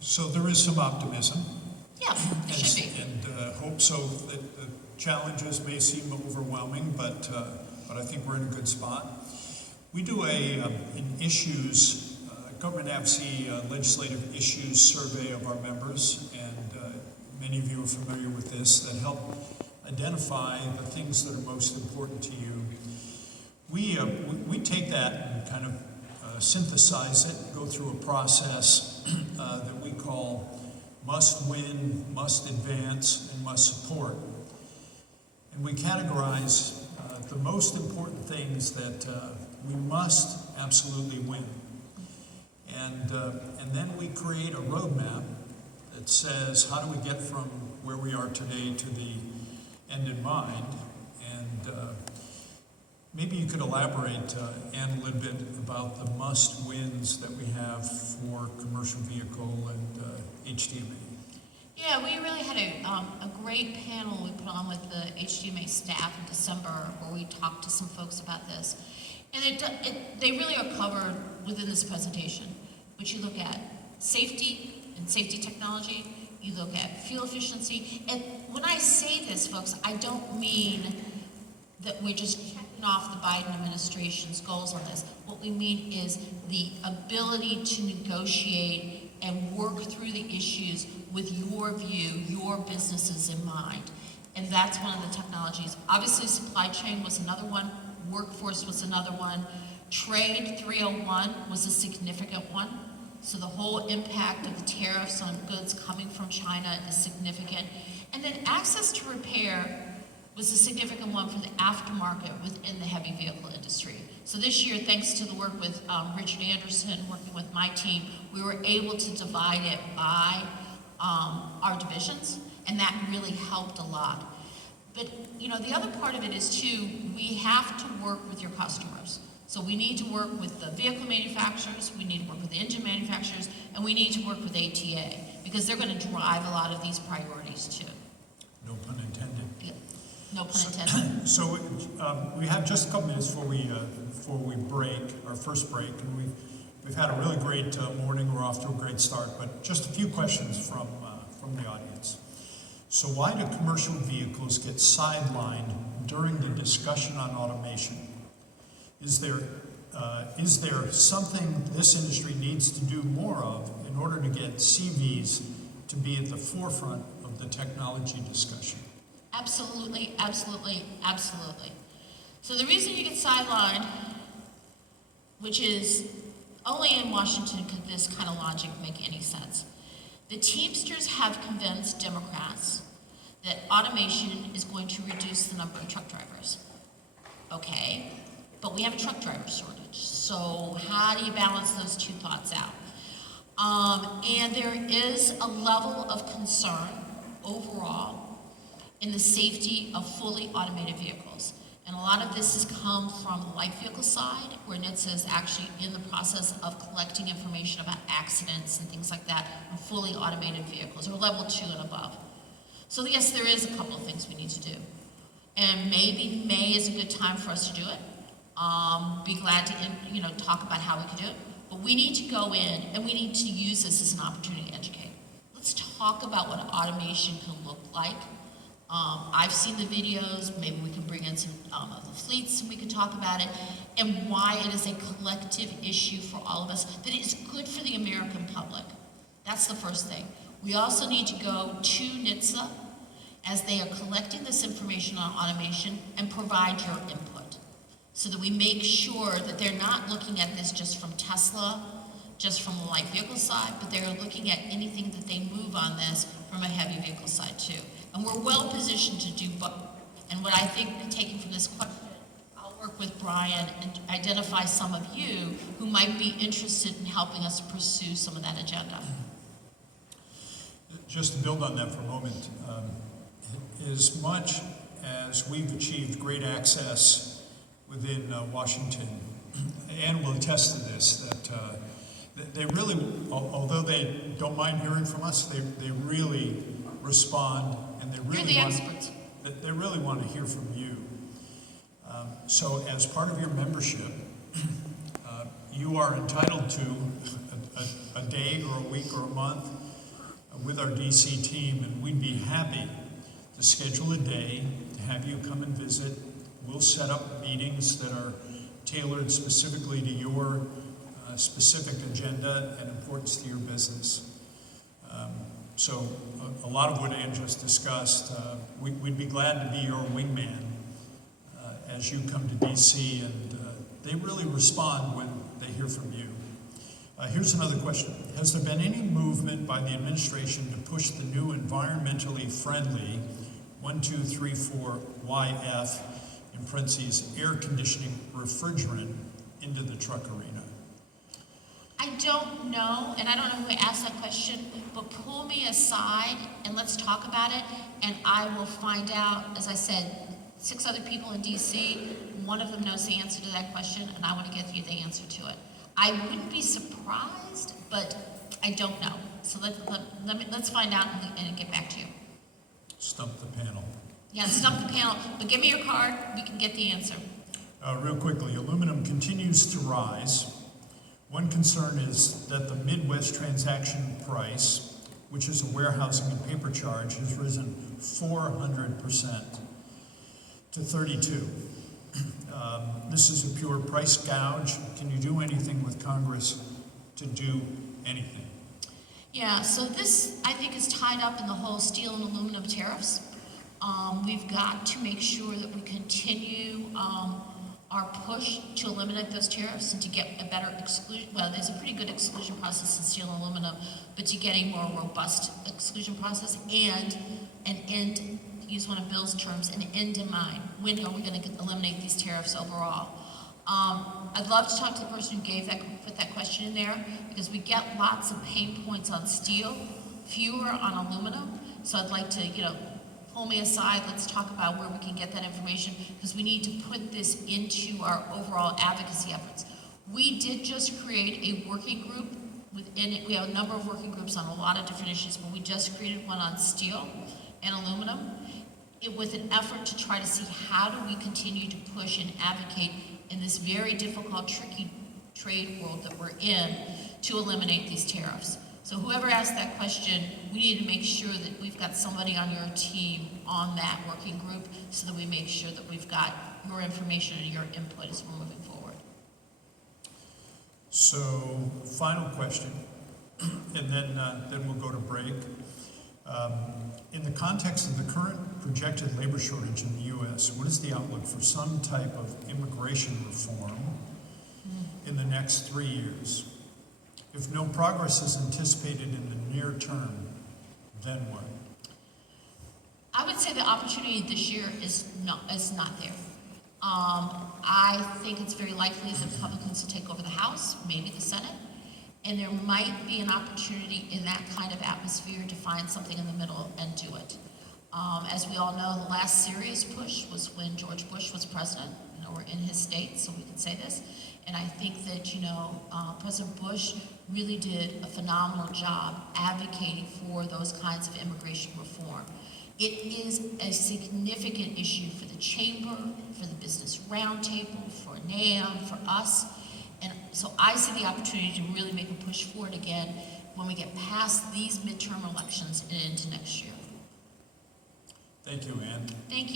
So there is some optimism. Yeah, there should be. And hope so that the challenges may seem overwhelming, but I think we're in a good spot. We do an issues, government advocacy legislative issues survey of our members, and many of you are familiar with this, that help identify the things that are most important to you. We take that and kind of synthesize it, go through a process that we call must win, must advance, and must support. And we categorize the most important things that we must absolutely win. And then we create a roadmap that says, how do we get from where we are today to the end in mind? And maybe you could elaborate, Ann, a little bit about the must-wins that we have for commercial vehicle and HDMA. Yeah, we really had a great panel we put on with the HDMA staff in December where we talked to some folks about this. And they really are covered within this presentation, which you look at safety and safety technology, you look at fuel efficiency. And when I say this, folks, I don't mean that we're just checking off the Biden administration's goals on this. What we mean is the ability to negotiate and work through the issues with your view, your businesses in mind. And that's one of the technologies. Obviously, supply chain was another one. Workforce was another one. Trade 301 was a significant one. So the whole impact of the tariffs on goods coming from China is significant. And then access to repair was a significant one for the aftermarket within the heavy vehicle industry. So this year, thanks to the work with Richard Anderson, working with my team, we were able to divide it by our divisions, and that really helped a lot. But you know, the other part of it is too, we have to work with your customers. So we need to work with the vehicle manufacturers, we need to work with the engine manufacturers, and we need to work with ATA, because they're going to drive a lot of these priorities too. No pun intended. Yeah. No pun intended. So we have just a couple minutes before we break, our first break, and we've had a really great morning. We're off to a great start, but just a few questions from the audience. So why do commercial vehicles get sidelined during the discussion on automation? Is there something this industry needs to do more of in order to get CVs to be at the forefront of the technology discussion? Absolutely, absolutely, absolutely. So the reason you get sidelined, which is only in Washington could this kind of logic make any sense. The Teamsters have convinced Democrats that automation is going to reduce the number of truck drivers. Okay, but we have a truck driver shortage. So how do you balance those two thoughts out? And there is a level of concern overall in the safety of fully automated vehicles. And a lot of this has come from the light vehicle side, where NHTSA is actually in the process of collecting information about accidents and things like that in fully automated vehicles, or level 2 and above. So yes, there is a couple of things we need to do. And maybe May is a good time for us to do it. Be glad to talk about how we can do it. But we need to go in and we need to use this as an opportunity to educate. Let's talk about what automation can look like. I've seen the videos, maybe we can bring in some of the fleets and we can talk about it, and why it is a collective issue for all of us, that it is good for the American public. That's the first thing. We also need to go to NHTSA as they are collecting this information on automation and provide your input, so that we make sure that they're not looking at this just from Tesla, just from the light vehicle side, but they're looking at anything that they move on this from a heavy vehicle side too. And we're well positioned to do both. And what I think, taking from this question, I'll work with Brian and identify some of you who might be interested in helping us pursue some of that agenda. Just to build on that for a moment, as much as we've achieved great access within Washington, Ann will attest to this, that they really, although they don't mind hearing from us, they really respond, and they really want to hear from you. So as part of your membership, you are entitled to a day or a week or a month with our DC team, and we'd be happy to schedule a day to have you come and visit. We'll set up meetings that are tailored specifically to your specific agenda and importance to your business. So a lot of what Ann just discussed, we'd be glad to be your wingman as you come to DC, and they really respond when they hear from you. Here's another question. Has there been any movement by the administration to push the new environmentally friendly 1234YF, in parentheses, air conditioning refrigerant into the truck arena? I don't know, and I don't know who asked that question, but pull me aside and let's talk about it, and I will find out. As I said, 6 other people in DC, one of them knows the answer to that question, and I want to get you the answer to it. I wouldn't be surprised, but I don't know. So let's find out and get back to you. Stump the panel. Yeah, stump the panel, but give me your card, we can get the answer. Real quickly, aluminum continues to rise. One concern is that the Midwest transaction price, which is a warehousing and paper charge, has risen 400% to 32. This is a pure price gouge. Can you do anything with Congress to do anything? Yeah, so this, I think, is tied up in the whole steel and aluminum tariffs. We've got to make sure that we continue our push to eliminate those tariffs and to get a better exclusion. Well, there's a pretty good exclusion process in steel and aluminum, but to get a more robust exclusion process and an end, use one of Bill's terms, an end in mind. When are we going to eliminate these tariffs overall? I'd love to talk to the person who put that question in there, because we get lots of pain points on steel, fewer on aluminum. So I'd like to, pull me aside, let's talk about where we can get that information, because we need to put this into our overall advocacy efforts. We did just create a working group within it. We have a number of working groups on a lot of different issues, but we just created one on steel and aluminum with an effort to try to see how do we continue to push and advocate in this very difficult, tricky trade world that we're in to eliminate these tariffs. So whoever asked that question, we need to make sure that we've got somebody on your team on that working group so that we make sure that we've got your information and your input as we're moving forward. So, final question, and then we'll go to break. In the context of the current projected labor shortage in the U.S., what is the outlook for some type of immigration reform in the next 3 years? If no progress is anticipated in the near term, then what? I would say the opportunity this year is not there. I think it's very likely the Republicans will take over the House, maybe the Senate, and there might be an opportunity in that kind of atmosphere to find something in the middle and do it. As we all know, the last serious push was when George Bush was president. We're in his state, so we can say this. And I think that, President Bush really did a phenomenal job advocating for those kinds of immigration reform. It is a significant issue for the Chamber, for the Business Roundtable, for NAM, for us. And so I see the opportunity to really make a push for it again when we get past these midterm elections and into next year. Thank you, Ann. Thank you.